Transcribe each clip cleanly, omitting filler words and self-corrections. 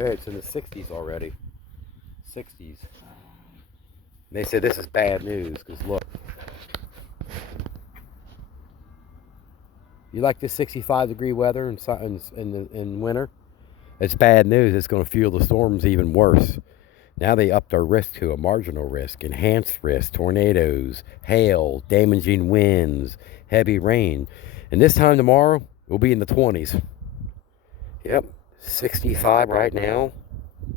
Okay, it's in the 60s already. 60s. And they said this is bad news because look, you like this 65-degree weather in winter? It's bad news. It's going to fuel the storms even worse. Now they upped our risk to a marginal risk, enhanced risk, tornadoes, hail, damaging winds, heavy rain. And this time tomorrow, we'll be in the 20s. Yep, 65 right now.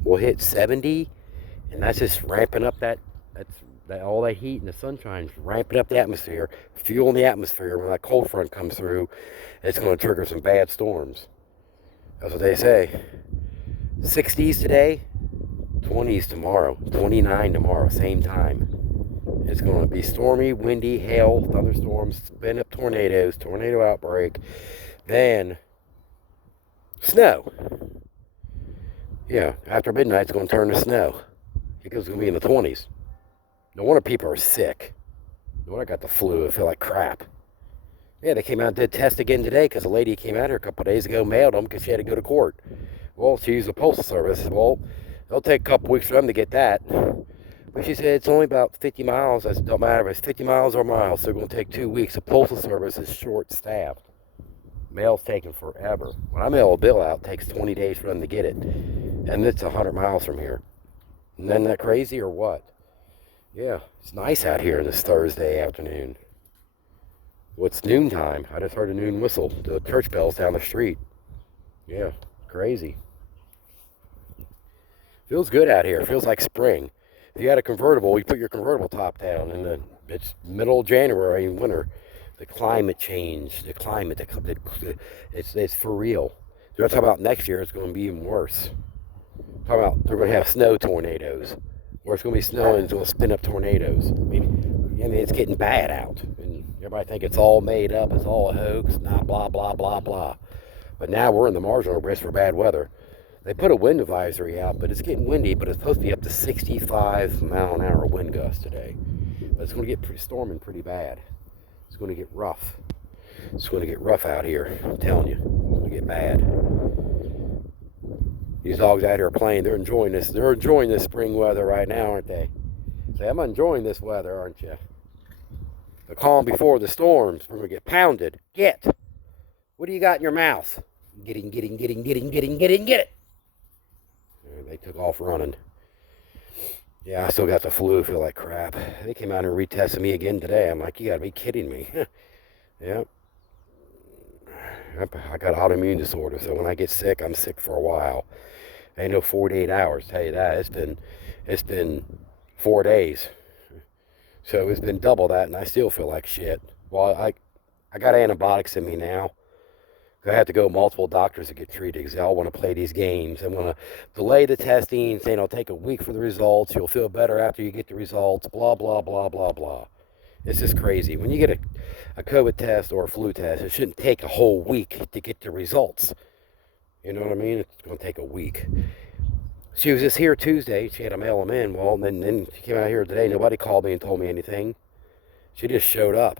We'll hit 70, and that's just ramping up all that heat and the sunshine's ramping up the atmosphere, fueling the atmosphere. When that cold front comes through, it's going to trigger some bad storms. That's what they say. 60s today, 20s tomorrow, 29 tomorrow, same time. It's going to be stormy, windy, hail, thunderstorms, spin up tornadoes, tornado outbreak, then snow. Yeah, after midnight, it's going to turn to snow. It's going to be in the 20s. No wonder people are sick. No wonder I got the flu. I feel like crap. Yeah, they came out and did tests again today because a lady came out here a couple of days ago, mailed them because she had to go to court. Well, she used the postal service. Well, it'll take a couple weeks for them to get that. But she said it's only about 50 miles. It don't matter if it's 50 miles or miles. So it's going to take 2 weeks. The postal service is short-staffed. Mail's taking forever. When I mail a bill out, it takes 20 days for them to get it. And it's 100 miles from here. Isn't that crazy or what? Yeah, it's nice out here this Thursday afternoon. Well, it's noontime. I just heard a noon whistle. The church bells down the street. Yeah, crazy. Feels good out here. Feels like spring. If you had a convertible, you put your convertible top down, and it's middle of January in winter. The climate change, it's for real. They're talking about next year. It's going to be even worse. Talking about they're going to have snow tornadoes, or it's going to be snowing and it's going to spin up tornadoes. I mean, it's getting bad out, and everybody think it's all made up. It's all a hoax. Nah, blah blah blah blah. But now we're in the marginal risk for bad weather. They put a wind advisory out, but it's getting windy. But it's supposed to be up to 65-mile-an-hour wind gusts today. But it's going to get storming pretty bad. It's going to get rough. It's going to get rough out here. I'm telling you, it's going to get bad. These dogs out here are playing. They're enjoying this. They're enjoying this spring weather right now, aren't they? Say, I'm enjoying this weather, aren't you? The calm before the storms. We're going to get pounded. Get. What do you got in your mouth? Get it. And they took off running. Yeah, I still got the flu. Feel like crap. They came out and retested me again today. I'm like, you got to be kidding me. Yeah. I got autoimmune disorder, so when I get sick, I'm sick for a while. Ain't no 48 hours, tell you that. It's been 4 days. So it's been double that, and I still feel like shit. Well, I got antibiotics in me now. I have to go to multiple doctors to get treated because they all want to play these games. They want to delay the testing, saying it'll take a week for the results. You'll feel better after you get the results, blah, blah, blah, blah, blah. It's just crazy. When you get a COVID test or a flu test, it shouldn't take a whole week to get the results. You know what I mean? It's going to take a week. She was just here Tuesday. She had to mail them in. Well, then she came out here today. Nobody called me and told me anything. She just showed up.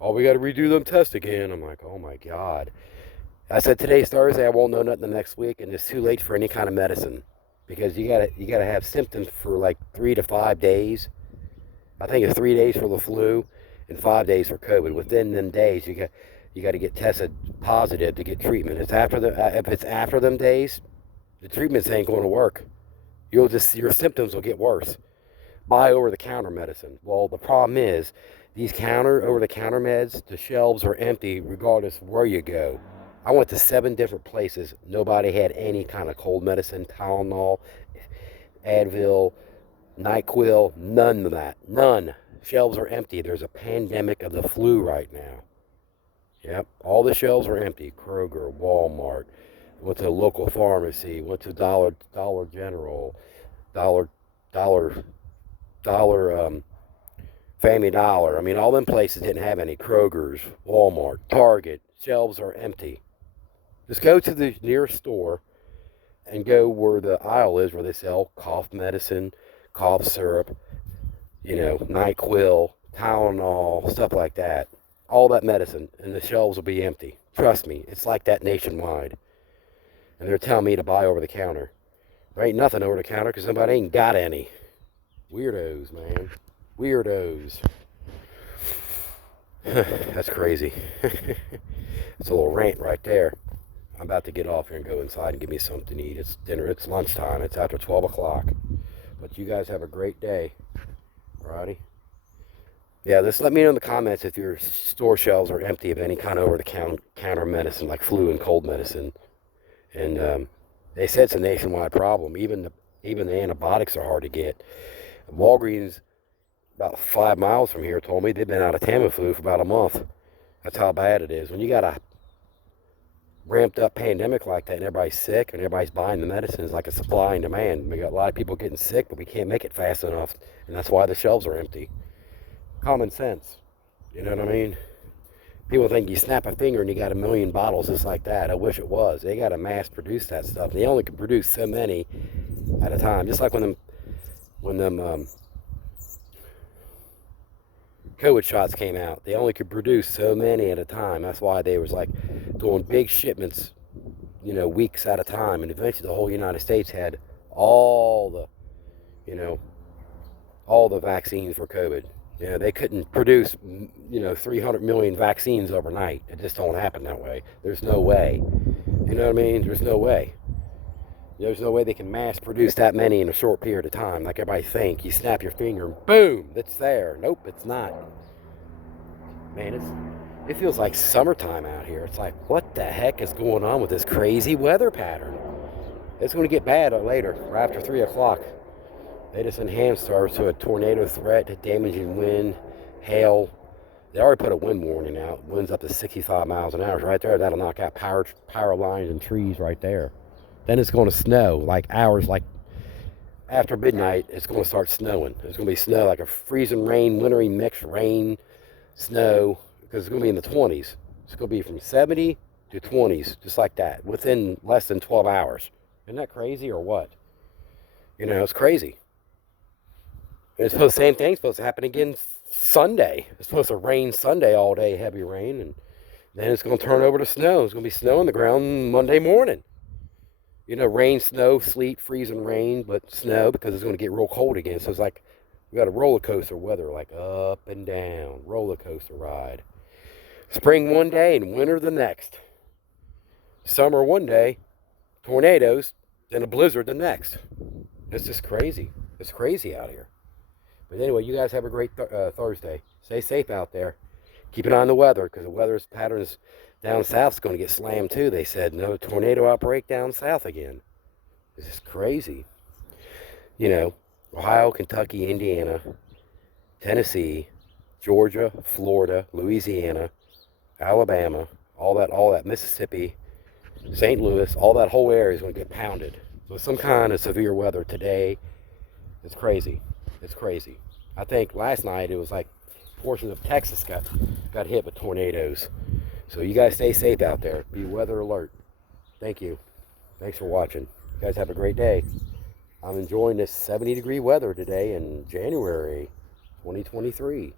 Oh, we got to redo them tests again. I'm like, oh my God. I said, today's Thursday. I won't know nothing the next week, and it's too late for any kind of medicine because you gotta have symptoms for like 3 to 5 days. I think it's 3 days for the flu and 5 days for COVID. Within them days, you got to get tested positive to get treatment. If it's after them days, the treatments ain't going to work. Your symptoms will get worse. Buy over-the-counter medicine. Well, the problem is these over-the-counter meds, the shelves are empty regardless of where you go. I went to 7 different places. Nobody had any kind of cold medicine, Tylenol, Advil, NyQuil, none of that. None. Shelves are empty. There's a pandemic of the flu right now. Yep, all the shelves are empty. Kroger, Walmart. Went to a local pharmacy. Went to Dollar General, Dollar, Family Dollar. I mean, all them places didn't have any. Kroger's, Walmart, Target. Shelves are empty. Just go to the nearest store and go where the aisle is where they sell cough medicine, cough syrup, NyQuil, Tylenol, stuff like that. All that medicine, and the shelves will be empty. Trust me, it's like that nationwide. And they're telling me to buy over the counter. There ain't nothing over the counter because somebody ain't got any. Weirdos, man. Weirdos. That's crazy. It's a little rant right there. I'm about to get off here and go inside and give me something to eat. It's dinner. It's lunchtime. It's after 12 o'clock. But you guys have a great day. Alrighty? Yeah, just let me know in the comments if your store shelves are empty of any kind of over-the-counter medicine, like flu and cold medicine. And they said it's a nationwide problem. Even the antibiotics are hard to get. Walgreens, about 5 miles from here, told me they've been out of Tamiflu for about a month. That's how bad it is. When you got a ramped up pandemic like that and everybody's sick and everybody's buying the medicine, it's like a supply and demand. We got a lot of people getting sick, but we can't make it fast enough, and that's why the shelves are empty. Common sense. You know what I mean? People think you snap a finger and you got a million bottles just like that. I wish it was. They got to mass produce that stuff. They only can produce so many at a time. Just like when them COVID shots came out, they only could produce so many at a time. That's why they was like doing big shipments, you know, weeks at a time. And eventually the whole United States had all the, you know, all the vaccines for COVID. You know, they couldn't produce, you know, 300 million vaccines overnight. It just don't happen that way. There's no way. You know what I mean? There's no way. There's no way they can mass produce that many in a short period of time. Like everybody think. You snap your finger and boom, it's there. Nope, it's not. Man, it feels like summertime out here. It's like, what the heck is going on with this crazy weather pattern? It's going to get bad later, or after 3 o'clock. They just enhanced ours to a tornado threat, damaging wind, hail. They already put a wind warning out. Winds up to 65 miles an hour right there. That'll knock out power lines and trees right there. Then it's going to snow, like hours, like after midnight, it's going to start snowing. It's going to be snow, like a freezing rain, wintry mixed rain, snow, because it's going to be in the 20s. It's going to be from 70 to 20s, just like that, within less than 12 hours. Isn't that crazy or what? You know, it's crazy. And it's supposed, same thing, supposed to happen again Sunday. It's supposed to rain Sunday all day, heavy rain, and then it's going to turn over to snow. It's going to be snow on the ground Monday morning. You know, rain, snow, sleet, freezing rain, but snow because it's going to get real cold again. So it's like we got a roller coaster weather, like up and down, roller coaster ride. Spring one day and winter the next. Summer one day, tornadoes, then a blizzard the next. It's just crazy. It's crazy out here. But anyway, you guys have a great Thursday. Stay safe out there. Keep an eye on the weather, because the weather's patterns down south is going to get slammed too. They said no tornado outbreak down south again. This is crazy. You know, Ohio, Kentucky, Indiana, Tennessee, Georgia, Florida, Louisiana, Alabama, all that, Mississippi, St. Louis, all that whole area is going to get pounded. So some kind of severe weather today. It's crazy. It's crazy. I think last night it was like portions of Texas got hit with tornadoes. So you guys stay safe out there. Be weather alert. Thank you. Thanks for watching. You guys have a great day. I'm enjoying this 70-degree weather today in January 2023.